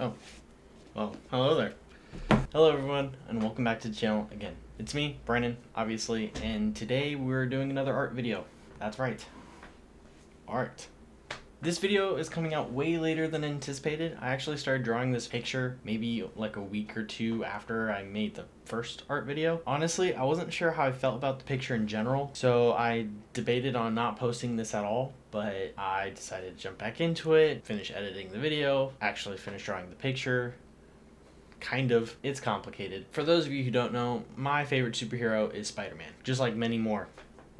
Oh, well, hello there. Hello everyone, and welcome back to the channel again. It's me, Brennan, obviously, and today we're doing another art video. That's right. Art. This video is coming out way later than anticipated. I actually started drawing this picture maybe like a week or two after I made the first art video. Honestly, I wasn't sure how I felt about the picture in general, so I debated on not posting this at all, but I decided to jump back into it, finish editing the video, actually finish drawing the picture. Kind of. It's complicated. For those of you who don't know, my favorite superhero is Spider-Man, just like many more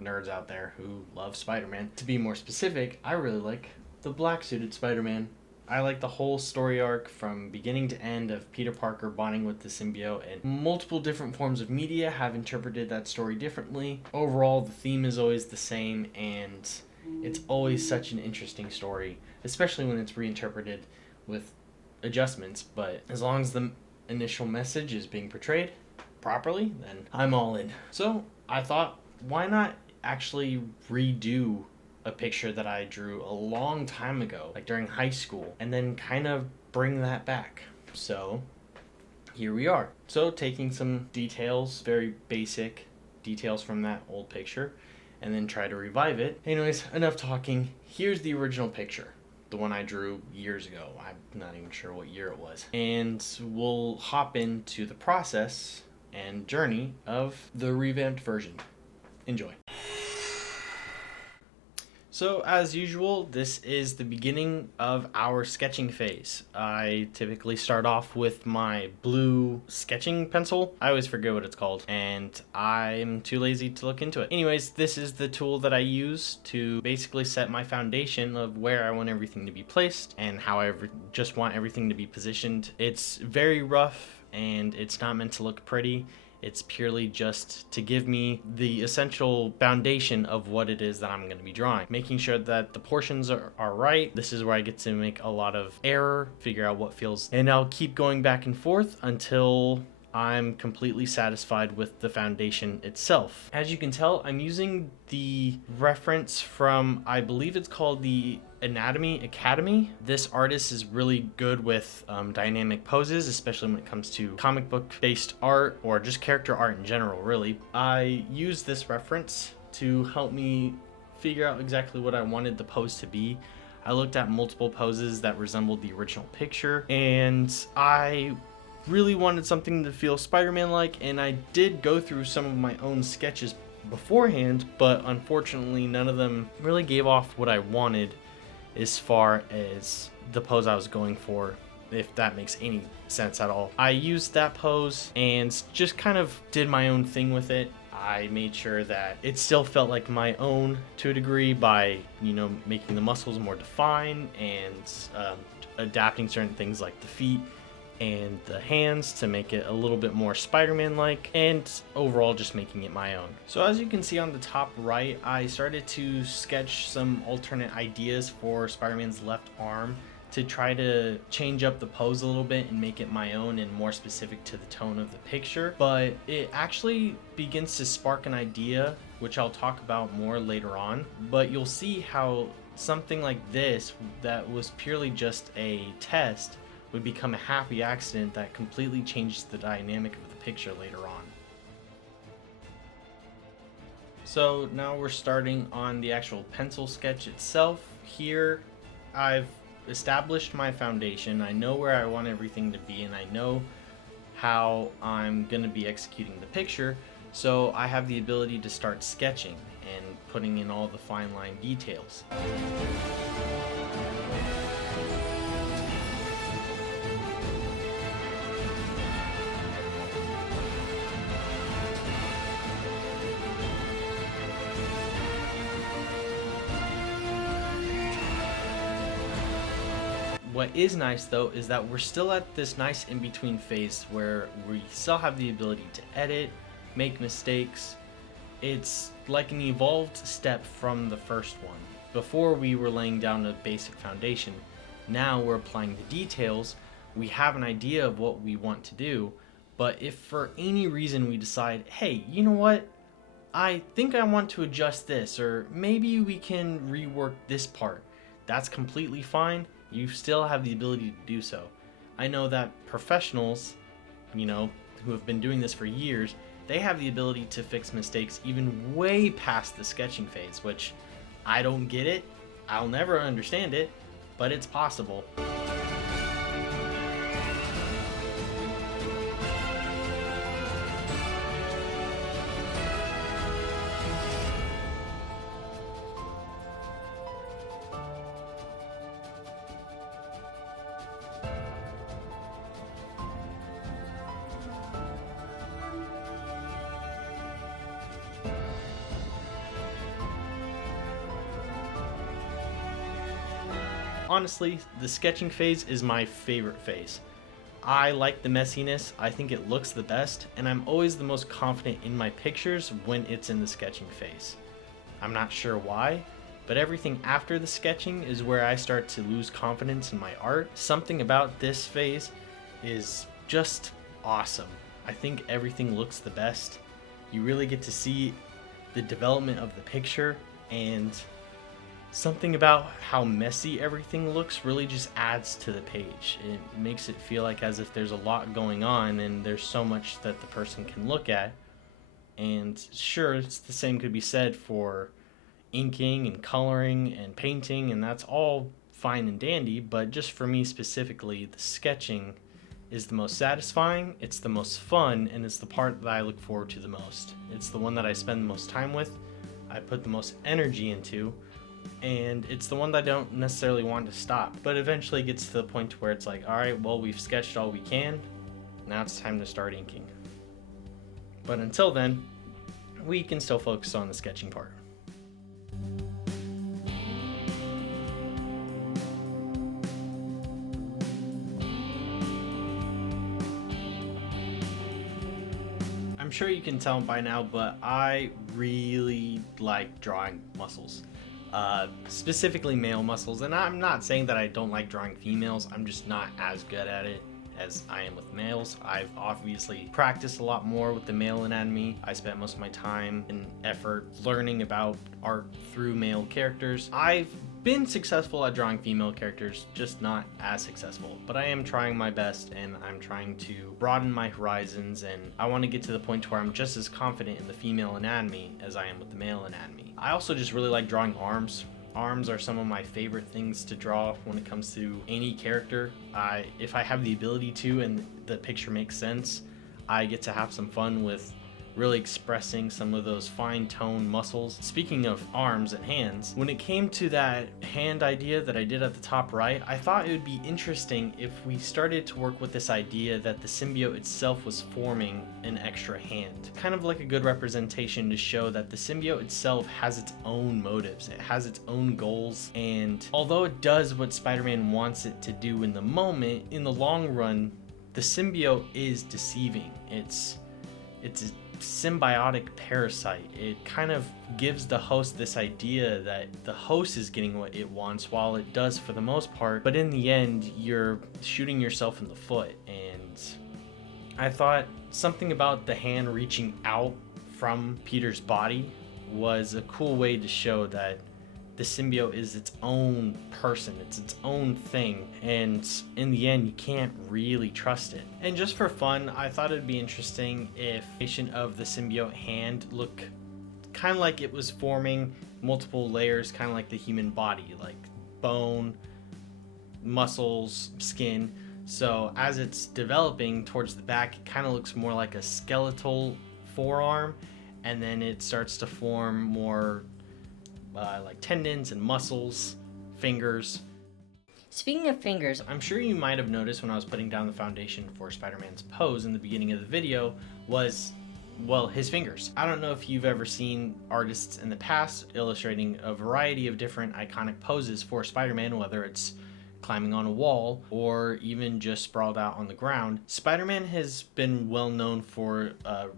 nerds out there who love Spider-Man. To be more specific, I really like the black-suited Spider-Man. I like the whole story arc from beginning to end of Peter Parker bonding with the symbiote, and multiple different forms of media have interpreted that story differently. Overall, the theme is always the same, and it's always such an interesting story, especially when it's reinterpreted with adjustments. But as long as the initial message is being portrayed properly, then I'm all in. So I thought, why not actually redo a picture that I drew a long time ago, like during high school, and then kind of bring that back. So here we are. So taking some details, very basic details from that old picture, and then try to revive it. Anyways, enough talking. Here's the original picture, the one I drew years ago. I'm not even sure what year it was. And we'll hop into the process and journey of the revamped version. Enjoy. So as usual, this is the beginning of our sketching phase. I typically start off with my blue sketching pencil. I always forget what it's called, and I'm too lazy to look into it. Anyways, this is the tool that I use to basically set my foundation of where I want everything to be placed and how I just want everything to be positioned. It's very rough and it's not meant to look pretty. It's purely just to give me the essential foundation of what it is that I'm going to be drawing. Making sure that the portions are right. This is where I get to make a lot of error, figure out what feels, and I'll keep going back and forth until I'm completely satisfied with the foundation itself. As you can tell, I'm using the reference from, I believe it's called the Anatomy Academy. This artist is really good with dynamic poses, especially when it comes to comic book based art or just character art in general, really. I use this reference to help me figure out exactly what I wanted the pose to be. I looked at multiple poses that resembled the original picture, and I really wanted something to feel Spider-Man-like, and I did go through some of my own sketches beforehand, but unfortunately none of them really gave off what I wanted as far as the pose I was going for, if that makes any sense at all. I used that pose and just kind of did my own thing with it. I made sure that it still felt like my own to a degree by, making the muscles more defined and adapting certain things like the feet and the hands to make it a little bit more Spider-Man-like, and overall just making it my own. So as you can see on the top right, I started to sketch some alternate ideas for Spider-Man's left arm to try to change up the pose a little bit and make it my own and more specific to the tone of the picture. But it actually begins to spark an idea, which I'll talk about more later on. But you'll see how something like this that was purely just a test would become a happy accident that completely changes the dynamic of the picture later on. So now we're starting on the actual pencil sketch itself. Here I've established my foundation. I know where I want everything to be, and I know how I'm going to be executing the picture, so I have the ability to start sketching and putting in all the fine line details. What is nice though is that we're still at this nice in-between phase where we still have the ability to edit, make mistakes. It's like an evolved step from the first one. Before we were laying down a basic foundation, now we're applying the details. We have an idea of what we want to do, but if for any reason we decide, hey, you know what? I think I want to adjust this, or maybe we can rework this part. That's completely fine. You still have the ability to do so. I know that professionals, you know, who have been doing this for years, they have the ability to fix mistakes even way past the sketching phase, which I don't get it. I'll never understand it, but it's possible. Honestly, the sketching phase is my favorite phase. I like the messiness, I think it looks the best, and I'm always the most confident in my pictures when it's in the sketching phase. I'm not sure why, but everything after the sketching is where I start to lose confidence in my art. Something about this phase is just awesome. I think everything looks the best. You really get to see the development of the picture, and something about how messy everything looks really just adds to the page. It makes it feel like as if there's a lot going on and there's so much that the person can look at. And sure, it's the same could be said for inking and coloring and painting, and that's all fine and dandy, but just for me specifically, the sketching is the most satisfying, it's the most fun, and it's the part that I look forward to the most. It's the one that I spend the most time with, I put the most energy into, and it's the one that I don't necessarily want to stop, but eventually gets to the point where it's like, alright, well, we've sketched all we can, now it's time to start inking. But until then, we can still focus on the sketching part. I'm sure you can tell by now, but I really like drawing muscles. Specifically male muscles, and I'm not saying that I don't like drawing females, I'm just not as good at it as I am with males. I've obviously practiced a lot more with the male anatomy. I spent most of my time and effort learning about art through male characters. I've been successful at drawing female characters, just not as successful, but I am trying my best, and I'm trying to broaden my horizons, and I want to get to the point where I'm just as confident in the female anatomy as I am with the male anatomy. I also just really like drawing arms. Arms are some of my favorite things to draw when it comes to any character. If I have the ability to and the picture makes sense, I get to have some fun with really expressing some of those fine-toned muscles. Speaking of arms and hands, when it came to that hand idea that I did at the top right, I thought it would be interesting if we started to work with this idea that the symbiote itself was forming an extra hand. Kind of like a good representation to show that the symbiote itself has its own motives, it has its own goals, and although it does what Spider-Man wants it to do in the moment, in the long run, the symbiote is deceiving. It's a symbiotic parasite. It kind of gives the host this idea that the host is getting what it wants, while it does for the most part, but in the end you're shooting yourself in the foot. And I thought something about the hand reaching out from Peter's body was a cool way to show that the symbiote is its own person, it's its own thing, and in the end you can't really trust it. And just for fun, I thought it'd be interesting if the animation of the symbiote hand looked kind of like it was forming multiple layers, kind of like the human body, like bone, muscles, skin. So as it's developing towards the back, it kind of looks more like a skeletal forearm, and then it starts to form more like tendons and muscles, fingers. Speaking of fingers, I'm sure you might have noticed when I was putting down the foundation for Spider-Man's pose in the beginning of the video was, well, his fingers. I don't know if you've ever seen artists in the past illustrating a variety of different iconic poses for Spider-Man, whether it's climbing on a wall or even just sprawled out on the ground. Spider-Man has been well known for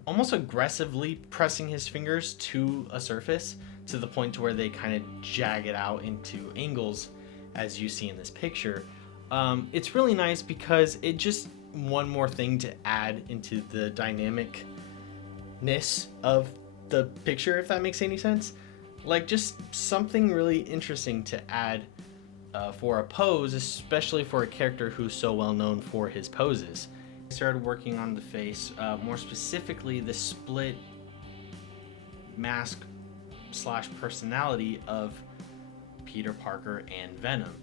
almost aggressively pressing his fingers to a surface, to the point to where they kind of jag it out into angles, as you see in this picture. It's really nice because it just one more thing to add into the dynamicness of the picture, if that makes any sense. Like just something really interesting to add for a pose, especially for a character who's so well known for his poses. I started working on the face, more specifically the split mask slash personality of Peter Parker and Venom.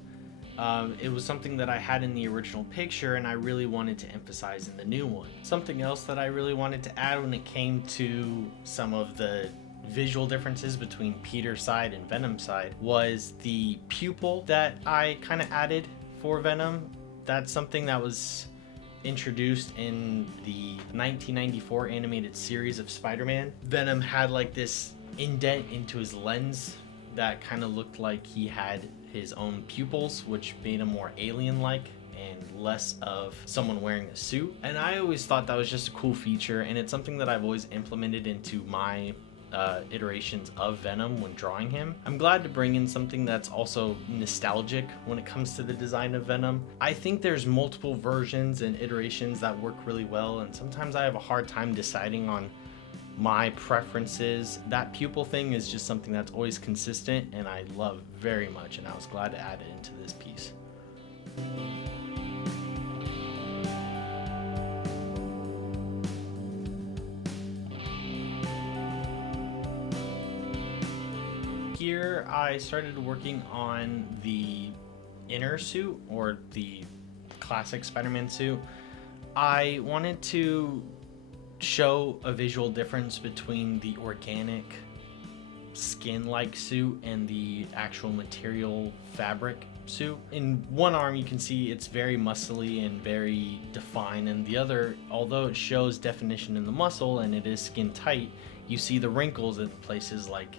It was something that I had in the original picture and I really wanted to emphasize in the new one. Something else that I really wanted to add when it came to some of the visual differences between Peter's side and Venom's side was the pupil that I kind of added for Venom. That's something that was introduced in the 1994 animated series of Spider-Man. Venom had like this indent into his lens that kind of looked like he had his own pupils, which made him more alien-like and less of someone wearing a suit. And I always thought that was just a cool feature, and it's something that I've always implemented into my iterations of Venom when drawing him. I'm glad to bring in something that's also nostalgic when it comes to the design of Venom. I think there's multiple versions and iterations that work really well, and sometimes I have a hard time deciding on my preferences. That pupil thing is just something that's always consistent and I love very much, and I was glad to add it into this piece. Here I started working on the inner suit, or the classic Spider-Man suit. I wanted to show a visual difference between the organic skin-like suit and the actual material fabric suit. In one arm you can see it's very muscly and very defined, and the other, although it shows definition in the muscle and it is skin tight, you see the wrinkles in places like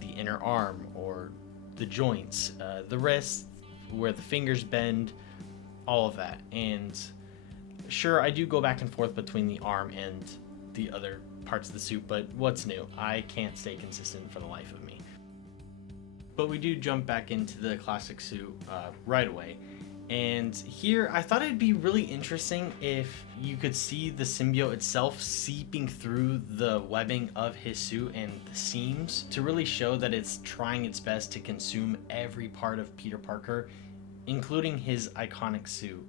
the inner arm or the joints, the wrist, where the fingers bend, all of that. And sure, I do go back and forth between the arm and the other parts of the suit, but what's new? I can't stay consistent for the life of me. But we do jump back into the classic suit right away. And here I thought it'd be really interesting if you could see the symbiote itself seeping through the webbing of his suit and the seams to really show that it's trying its best to consume every part of Peter Parker, including his iconic suit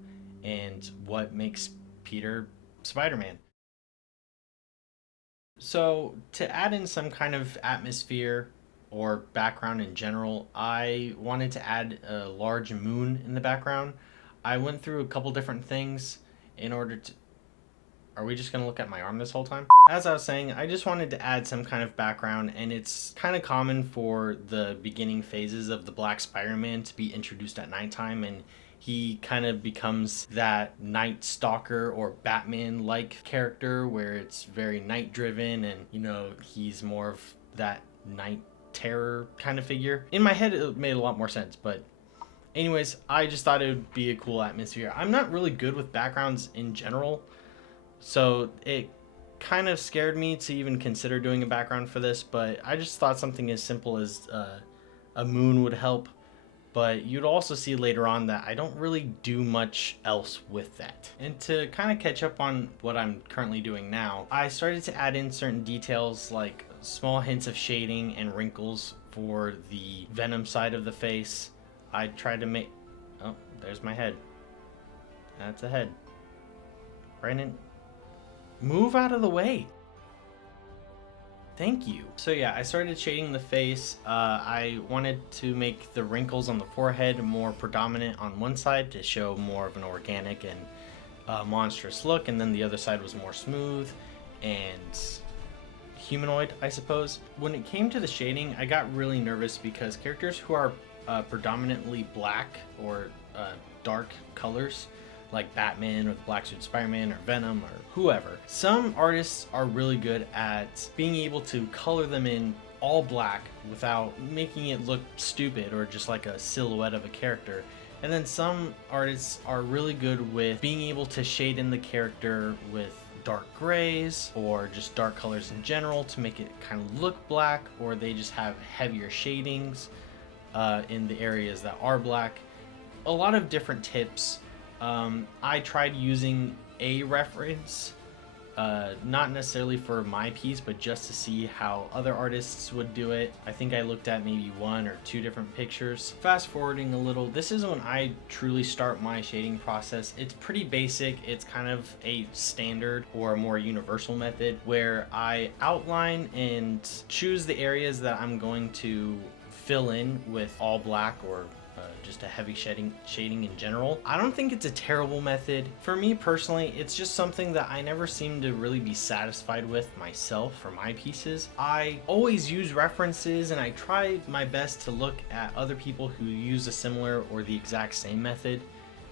and what makes Peter Spider-Man. So to add in some kind of atmosphere or background in general, I wanted to add a large moon in the background. I went through a couple different things in order to... Are we just gonna look at my arm this whole time? As I was saying, I just wanted to add some kind of background, and it's kind of common for the beginning phases of the Black Spider-Man to be introduced at nighttime, and he kind of becomes that Night Stalker or Batman-like character where it's very night driven, and you know, he's more of that night terror kind of figure. In my head it made a lot more sense, but anyways, I just thought it would be a cool atmosphere. I'm not really good with backgrounds in general, so it kind of scared me to even consider doing a background for this, but I just thought something as simple as a moon would help. But you'd also see later on that I don't really do much else with that. And to kind of catch up on what I'm currently doing now, I started to add in certain details like small hints of shading and wrinkles for the Venom side of the face. I tried to make... Oh, there's my head. That's a head. Brandon, move out of the way. Thank you. So yeah, I started shading the face. I wanted to make the wrinkles on the forehead more predominant on one side to show more of an organic and monstrous look, and then the other side was more smooth and humanoid, I suppose. When it came to the shading, I got really nervous because characters who are predominantly black or dark colors, like Batman or the Black Suit Spider-Man or Venom or whoever, some artists are really good at being able to color them in all black without making it look stupid or just like a silhouette of a character. And then some artists are really good with being able to shade in the character with dark grays or just dark colors in general to make it kind of look black, or they just have heavier shadings in the areas that are black. A lot of different tips. I tried using a reference not necessarily for my piece, but just to see how other artists would do it. I think I looked at maybe 1 or 2 different pictures. Fast forwarding a little, this is when I truly start my shading process. It's pretty basic. It's kind of a standard or a more universal method where I outline and choose the areas that I'm going to fill in with all black or just a heavy shading in general. I don't think it's a terrible method. For me personally, it's just something that I never seem to really be satisfied with myself for my pieces. I always use references and I try my best to look at other people who use a similar or the exact same method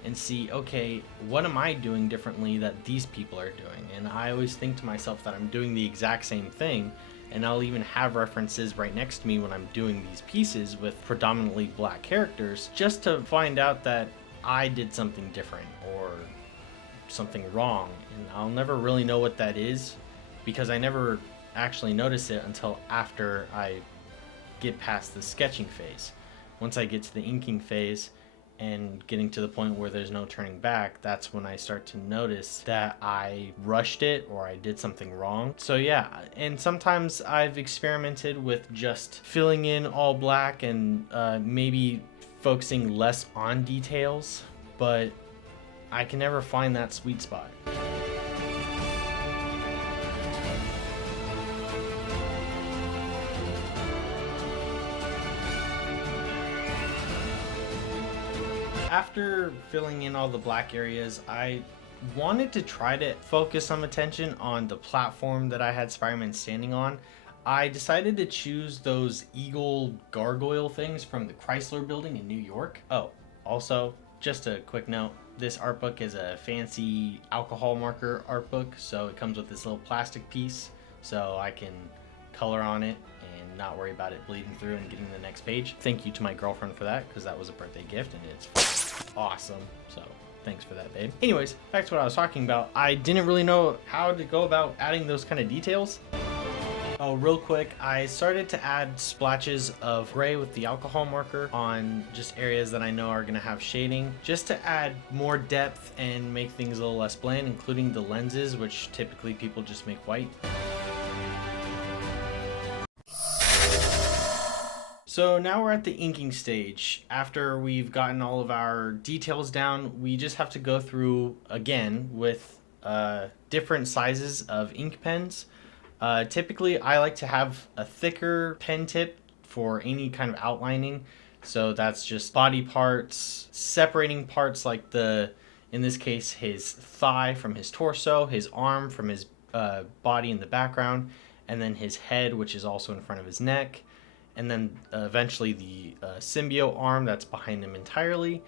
and see, okay, what am I doing differently that these people are doing? And I always think to myself that I'm doing the exact same thing, and I'll even have references right next to me when I'm doing these pieces with predominantly black characters, just to find out that I did something different or something wrong. And I'll never really know what that is because I never actually notice it until after I get past the sketching phase. Once I get to the inking phase and getting to the point where there's no turning back, that's when I start to notice that I rushed it or I did something wrong. So yeah, and sometimes I've experimented with just filling in all black and maybe focusing less on details, but I can never find that sweet spot. After filling in all the black areas, I wanted to try to focus some attention on the platform that I had Spider-Man standing on. I decided to choose those eagle gargoyle things from the Chrysler Building in New York. Oh, also, just a quick note, this art book is a fancy alcohol marker art book, so it comes with this little plastic piece so I can color on it and not worry about it bleeding through and getting the next page. Thank you to my girlfriend for that, because that was a birthday gift and it's awesome. So thanks for that, babe. Anyways, back to what I was talking about. I didn't really know how to go about adding those kind of details. Oh, real quick, I started to add splatches of gray with the alcohol marker on just areas that I know are gonna have shading, just to add more depth and make things a little less bland, including the lenses, which typically people just make white. So now we're at the inking stage. After we've gotten all of our details down, we just have to go through again with different sizes of ink pens. Typically, I like to have a thicker pen tip for any kind of outlining. So that's just body parts, separating parts like in this case, his thigh from his torso, his arm from his body in the background, and then his head, which is also in front of his neck. And then eventually the symbiote arm that's behind him entirely.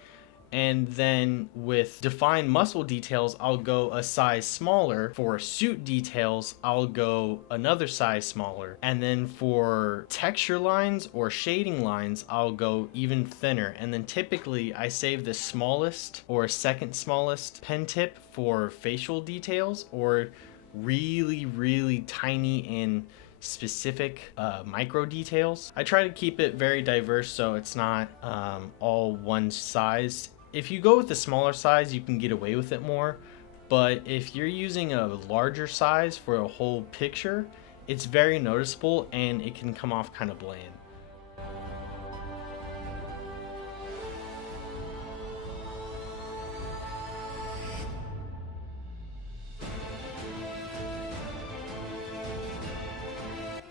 And then with defined muscle details, I'll go a size smaller. For suit details, I'll go another size smaller. And then for texture lines or shading lines, I'll go even thinner. And then typically I save the smallest or second smallest pen tip for facial details or really, really tiny and specific micro details. I try to keep it very diverse so it's not all one size. If you go with the smaller size, you can get away with it more, but if you're using a larger size for a whole picture, it's very noticeable and it can come off kind of bland.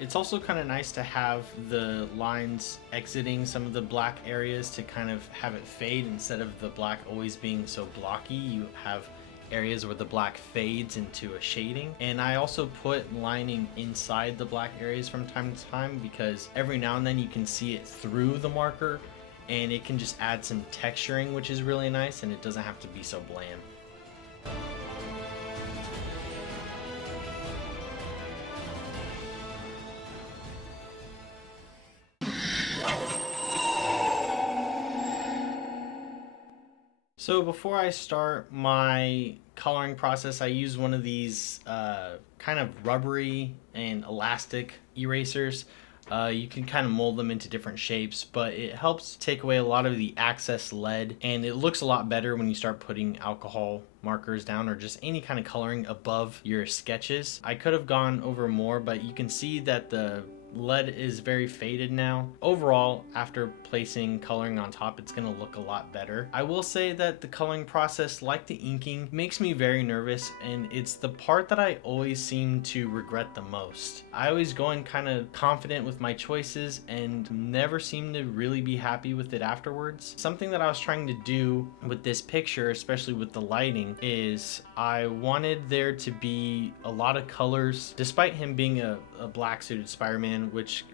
It's also kind of nice to have the lines exiting some of the black areas to kind of have it fade instead of the black always being so blocky. You have areas where the black fades into a shading. And I also put lining inside the black areas from time to time because every now and then you can see it through the marker and it can just add some texturing, which is really nice, and it doesn't have to be so bland. So before I start my coloring process, I use one of these kind of rubbery and elastic erasers. You can kind of mold them into different shapes, but it helps take away a lot of the excess lead, and it looks a lot better when you start putting alcohol markers down or just any kind of coloring above your sketches. I could have gone over more, but you can see that the lead is very faded now. Overall, after placing coloring on top, it's gonna look a lot better. I will say that the coloring process, like the inking, makes me very nervous, and it's the part that I always seem to regret the most. I always go in kind of confident with my choices and never seem to really be happy with it afterwards. Something that I was trying to do with this picture, especially with the lighting, is I wanted there to be a lot of colors. Despite him being a black suited Spider-Man, which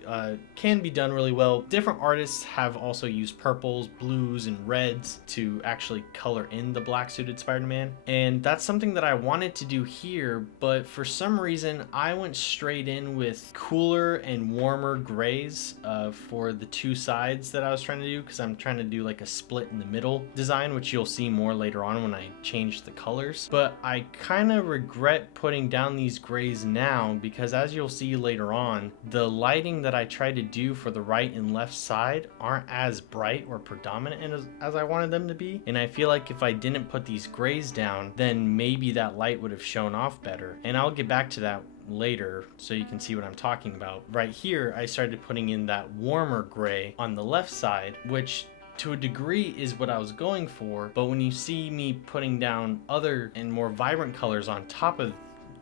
can be done really well, different artists have also used purples, blues, and reds to actually color in the black suited Spider-Man, and that's something that I wanted to do here, but for some reason I went straight in with cooler and warmer grays for the two sides that I was trying to do, because I'm trying to do like a split in the middle design, which you'll see more later on when I change the colors. But I kind of regret putting down these grays now, because as you'll see later on, the lighting that I tried to do for the right and left side aren't as bright or predominant as I wanted them to be, and I feel like if I didn't put these grays down, then maybe that light would have shown off better, and I'll get back to that later so you can see what I'm talking about. Right here, I started putting in that warmer gray on the left side, which to a degree is what I was going for, but when you see me putting down other and more vibrant colors on top of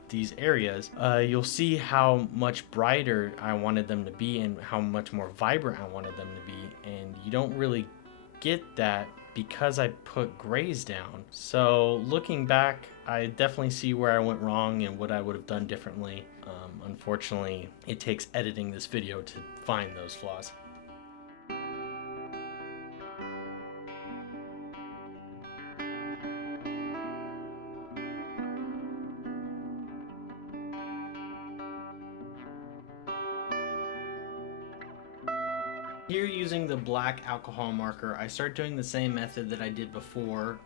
these areas, you'll see how much brighter I wanted them to be and how much more vibrant I wanted them to be, and you don't really get that because I put grays down. So looking back, I definitely see where I went wrong and what I would have done differently. Unfortunately, it takes editing this video to find those flaws. Here, using the black alcohol marker, I start doing the same method that I did before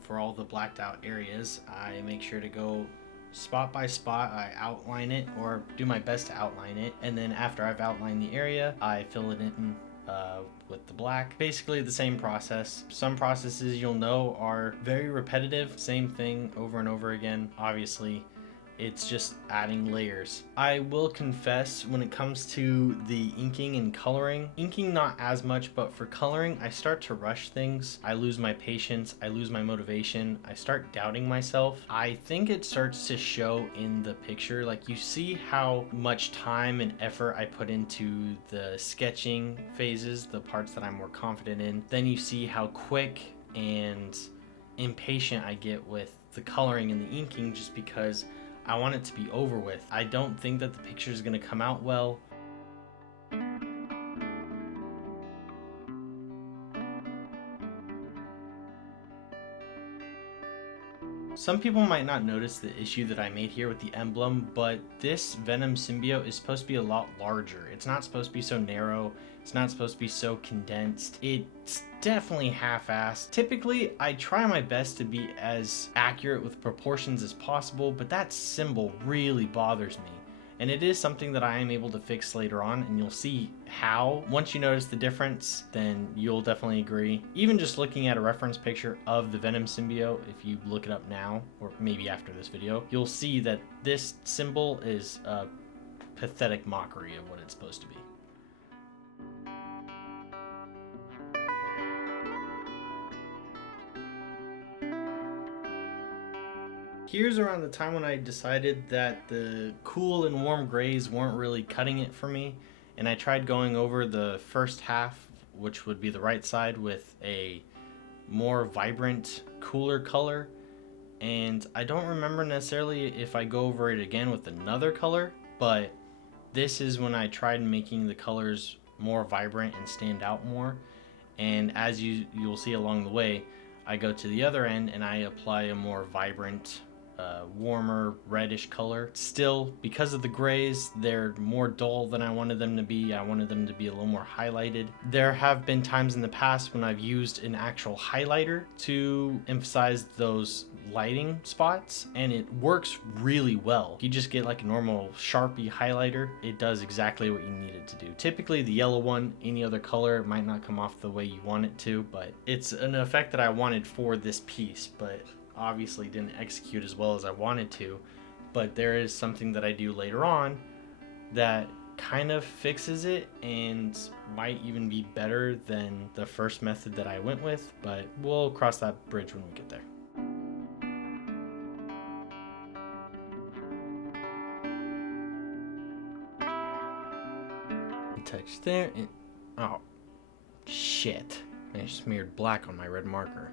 for all the blacked out areas. I make sure to go spot by spot. I outline it, or do my best to outline it, and then after I've outlined the area, I fill it in with the black. Basically the same process. Some processes you'll know are very repetitive, same thing over and over again. Obviously, it's just adding layers. I will confess, when it comes to the inking and coloring, inking not as much, but for coloring, I start to rush things. I lose my patience, I lose my motivation, I start doubting myself. I think it starts to show in the picture. Like, you see how much time and effort I put into the sketching phases, the parts that I'm more confident in. Then you see how quick and impatient I get with the coloring and the inking, just because I want it to be over with. I don't think that the picture is going to come out well. Some people might not notice the issue that I made here with the emblem, but this Venom symbiote is supposed to be a lot larger. It's not supposed to be so narrow. It's not supposed to be so condensed. It's definitely half-assed. Typically, I try my best to be as accurate with proportions as possible, but that symbol really bothers me. And it is something that I am able to fix later on, and you'll see how. Once you notice the difference, then you'll definitely agree. Even just looking at a reference picture of the Venom symbiote, if you look it up now, or maybe after this video, you'll see that this symbol is a pathetic mockery of what it's supposed to be. Here's around the time when I decided that the cool and warm grays weren't really cutting it for me, and I tried going over the first half, which would be the right side, with a more vibrant, cooler color, and I don't remember necessarily if I go over it again with another color, but this is when I tried making the colors more vibrant and stand out more. And as you'll see along the way, I go to the other end and I apply a more vibrant warmer reddish color. Still, because of the grays, they're more dull than I wanted them to be. I wanted them to be a little more highlighted. There have been times in the past when I've used an actual highlighter to emphasize those lighting spots, and it works really well. If you just get like a normal Sharpie highlighter, it does exactly what you need it to do. Typically the yellow one, any other color, it might not come off the way you want it to, but it's an effect that I wanted for this piece, but obviously didn't execute as well as I wanted to. But there is something that I do later on that kind of fixes it and might even be better than the first method that I went with, but we'll cross that bridge when we get there. Touch there and oh shit, I smeared black on my red marker.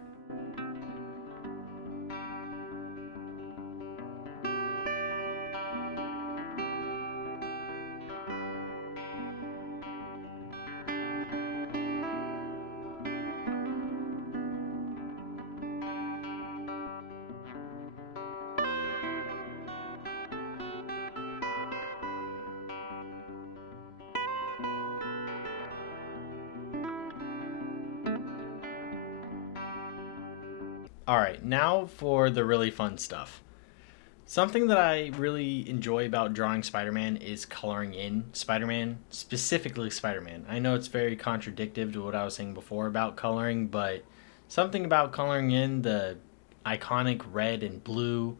Alright, now for the really fun stuff. Something that I really enjoy about drawing Spider-Man is coloring in Spider-Man, specifically Spider-Man. I know it's very contradictory to what I was saying before about coloring, but something about coloring in the iconic red and blue,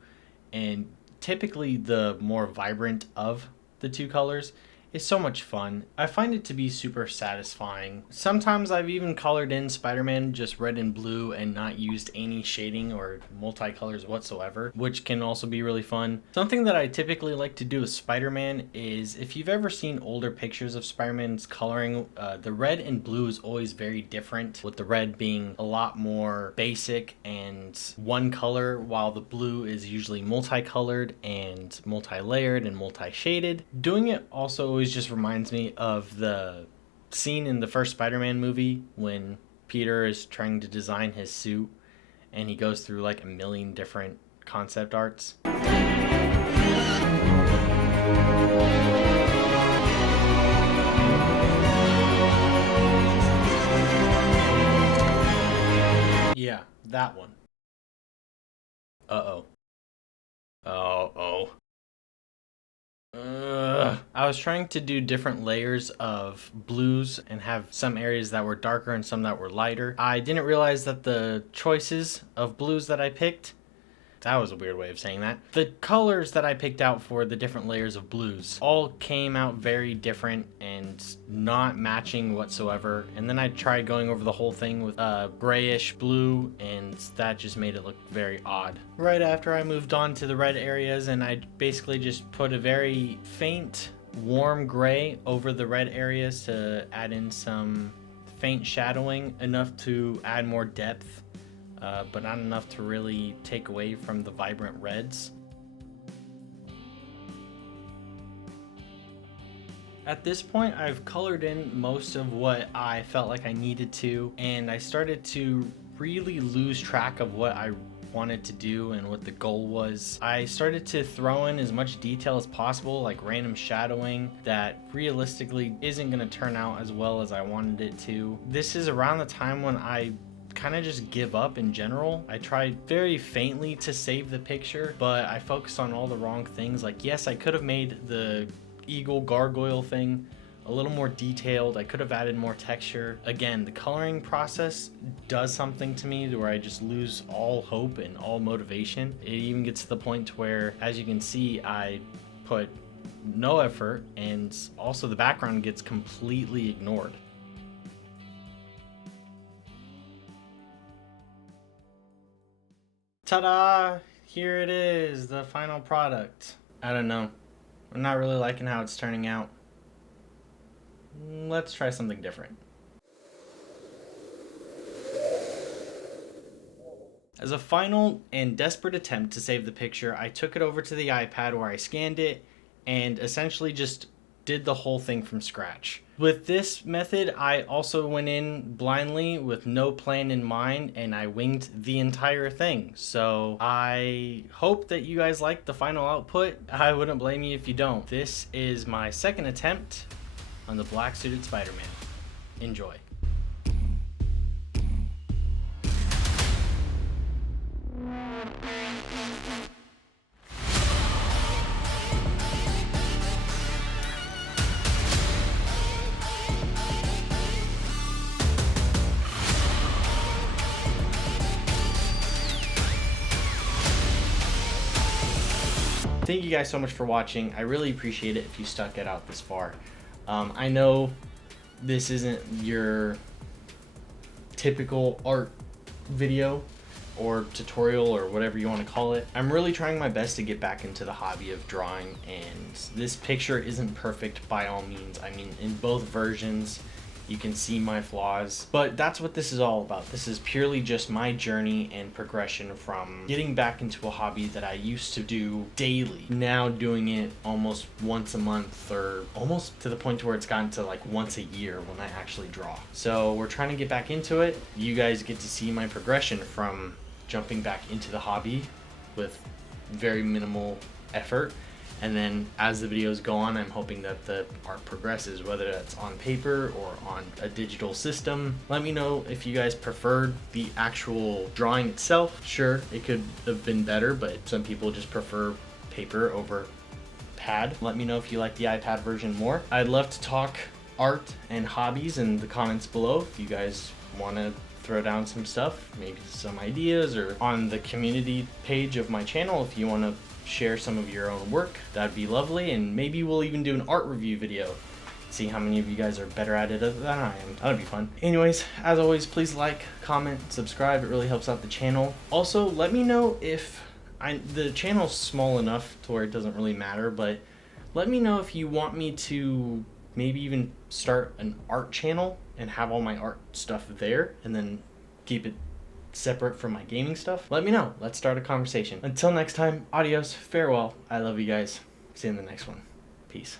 and typically the more vibrant of the two colors, is so much fun. I find it to be super satisfying. Sometimes I've even colored in Spider-Man just red and blue and not used any shading or multicolors whatsoever, which can also be really fun. Something that I typically like to do with Spider-Man is, if you've ever seen older pictures of Spider-Man's coloring, the red and blue is always very different, with the red being a lot more basic and one color, while the blue is usually multicolored and multi-layered and multi-shaded. Doing it also always just reminds me of the scene in the first Spider-Man movie when Peter is trying to design his suit and he goes through like a million different concept arts. Yeah, that one. Uh-oh. Uh-oh. I was trying to do different layers of blues and have some areas that were darker and some that were lighter. I didn't realize that the choices of blues that I picked, that was a weird way of saying that. The colors that I picked out for the different layers of blues all came out very different and not matching whatsoever. And then I tried going over the whole thing with a grayish blue, and that just made it look very odd. Right after I moved on to the red areas, and I basically just put a very faint warm gray over the red areas to add in some faint shadowing, enough to add more depth, but not enough to really take away from the vibrant reds. At this point, I've colored in most of what I felt like I needed to, and I started to really lose track of what I wanted to do and what the goal was. I started to throw in as much detail as possible, like random shadowing that realistically isn't going to turn out as well as I wanted it to. This is around the time when I kind of just give up in general. I tried very faintly to save the picture, but I focused on all the wrong things. Like, yes, I could have made the eagle gargoyle thing a little more detailed. I could have added more texture. Again, the coloring process does something to me where I just lose all hope and all motivation. It even gets to the point where, as you can see, I put no effort, and also the background gets completely ignored. Ta-da! Here it is, the final product. I don't know. I'm not really liking how it's turning out. Let's try something different. As a final and desperate attempt to save the picture, I took it over to the iPad where I scanned it and essentially just did the whole thing from scratch. With this method, I also went in blindly with no plan in mind, and I winged the entire thing. So I hope that you guys like the final output. I wouldn't blame you if you don't. This is my second attempt on the black suited Spider-Man. Enjoy. Thank you guys so much for watching. I really appreciate it if you stuck it out this far. I know this isn't your typical art video or tutorial or whatever you want to call it. I'm really trying my best to get back into the hobby of drawing, and this picture isn't perfect by all means. I mean, in both versions you can see my flaws, but that's what this is all about. This is purely just my journey and progression from getting back into a hobby that I used to do daily, now doing it almost once a month, or almost to the point where it's gotten to like once a year when I actually draw. So we're trying to get back into it. You guys get to see my progression from jumping back into the hobby with very minimal effort. And then as the videos go on, I'm hoping that the art progresses, whether that's on paper or on a digital system. Let me know if you guys preferred the actual drawing itself. Sure, it could have been better, but some people just prefer paper over pad. Let me know if you like the iPad version more. I'd love to talk art and hobbies in the comments below if you guys want to throw down some stuff, maybe some ideas, or on the community page of my channel if you want to share some of your own work. That'd be lovely, and maybe we'll even do an art review video, see how many of you guys are better at it than I am. That'd be fun. Anyways, as always, please like, comment, subscribe. It really helps out the channel. Also, let me know if the channel's small enough to where it doesn't really matter, but let me know if you want me to maybe even start an art channel and have all my art stuff there, and then keep it separate from my gaming stuff. Let me know. Let's start a conversation. Until next time, adios, farewell. I love you guys. See you in the next one. Peace.